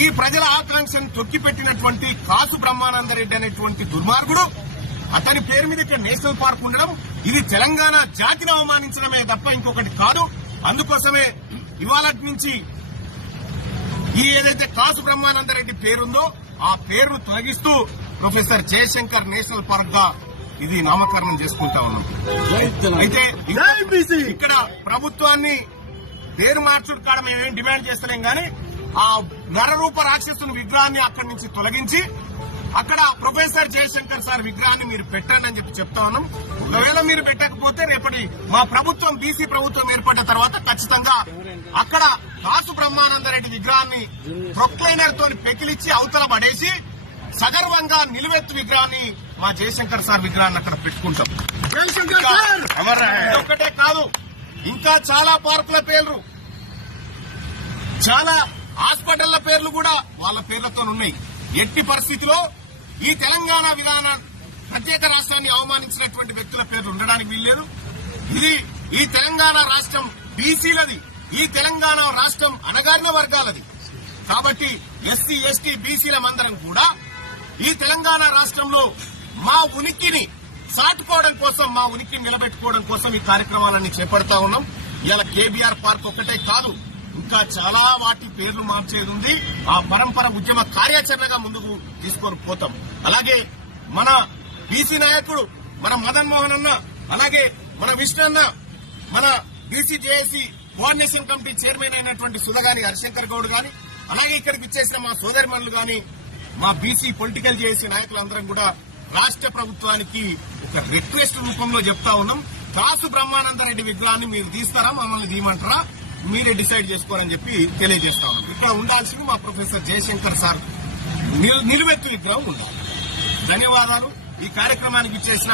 ఈ ప్రజల ఆకాంక్షను తొక్కిపెట్టినటువంటి కాసు బ్రహ్మానందరెడ్డి అనేటువంటి దుర్మార్గుడు, అతని పేరు మీద ఇక్కడ నేషనల్ పార్క్ ఉండడం ఇది తెలంగాణ జాతిని అవమానించడమే తప్ప ఇంకొకటి కాదు. అందుకోసమే ఇవాళ నుంచి ఈ ఏదైతే కాసు బ్రహ్మానందరెడ్డి పేరుందో ఆ పేరును తొలగిస్తూ ప్రొఫెసర్ జయశంకర్ నేషనల్ పార్క్ గా ఇది నామకరణం చేసుకుంటా ఉన్నాం. అయితే ఇక్కడ ప్రభుత్వాన్ని పేరు మార్చుడు కాడ మేమేం డిమాండ్ చేస్తలేం గానీ ఆ నరరూప రాక్షసుని విగ్రహాన్ని అక్కడి నుంచి తొలగించి అక్కడ ప్రొఫెసర్ జయశంకర్ సార్ విగ్రహాన్ని మీరు పెట్టండి అని చెప్పి చెప్తా ఉన్నాం. ఒకవేళ మీరు పెట్టకపోతే రేపటి మా ప్రభుత్వం బీసీ ప్రభుత్వం ఏర్పడ్డ తర్వాత ఖచ్చితంగా అక్కడ కాసు బ్రహ్మానందరెడ్డి విగ్రహాన్ని ప్రొక్లైనర్ తోని పెకిలిచ్చి అవతల పడేసి సగర్వంగా నిలువెత్తు విగ్రహాన్ని మా జయశంకర్ సార్ విగ్రహాన్ని అక్కడ పెట్టుకుంటాం. ఒక్కటే కాదు, ఇంకా చాలా పార్కుల పేర్లు, చాలా హాస్పిటళ్ల పేర్లు కూడా వాళ్ళ పేర్లతో ఉన్నాయి. ఎట్టి పరిస్థితిలో ఈ తెలంగాణ విధాన ప్రత్యేక రాష్ట్రాన్ని అవమానించినటువంటి వ్యక్తుల పేర్లు ఉండడానికి వీల్లేదు. ఇది ఈ తెలంగాణ రాష్ట్రం బీసీలది, ఈ తెలంగాణ రాష్ట్రం అణగారిన వర్గాలది. కాబట్టి ఎస్సీ ఎస్టీ బీసీల మందరం కూడా ఈ తెలంగాణ రాష్ట్రంలో మా ఉనికిని సాటుకోవడం కోసం, మా ఉనికిని నిలబెట్టుకోవడం కోసం ఈ కార్యక్రమాలన్నీ చేపడతా ఉన్నాం. ఇలా కేబీఆర్ పార్క్ ఒక్కటే కాదు, ఇంకా చాలా వాటి పేర్లు మార్చేది ఉంది. ఆ పరంపర ఉద్యమ కార్యాచరణగా ముందుకు తీసుకొని పోతాం. అలాగే మన బీసీ నాయకుడు మన మదన్ మోహన్ అన్న, అలాగే మన విష్ణు అన్న, మన BC JAC coordination committee chairman అయినటువంటి సుధగాని హరిశంకర్ గౌడ్ గాని, అలాగే ఇక్కడికి ఇచ్చేసిన మా సోదరిమణులు గాని, మా బీసీ పొలిటికల్ జేఏసీ నాయకులందరం కూడా రాష్ట్ర ప్రభుత్వానికి ఒక రిక్వెస్ట్ రూపంలో చెప్తా ఉన్నాం. కాసు బ్రహ్మానందరెడ్డి విగ్రహాన్ని మీరు తీస్తారా, మమ్మల్ని తీయమంటారా, మీరే డిసైడ్ చేసుకోవాలని చెప్పి తెలియజేస్తా ఉన్నాం. ఇక్కడ ఉండాల్సింది మా ప్రొఫెసర్ జయశంకర్ సార్ నిలువెత్తు విగ్రహం ఉండాలి. ధన్యవాదాలు. ఈ కార్యక్రమానికి ఇచ్చేసిన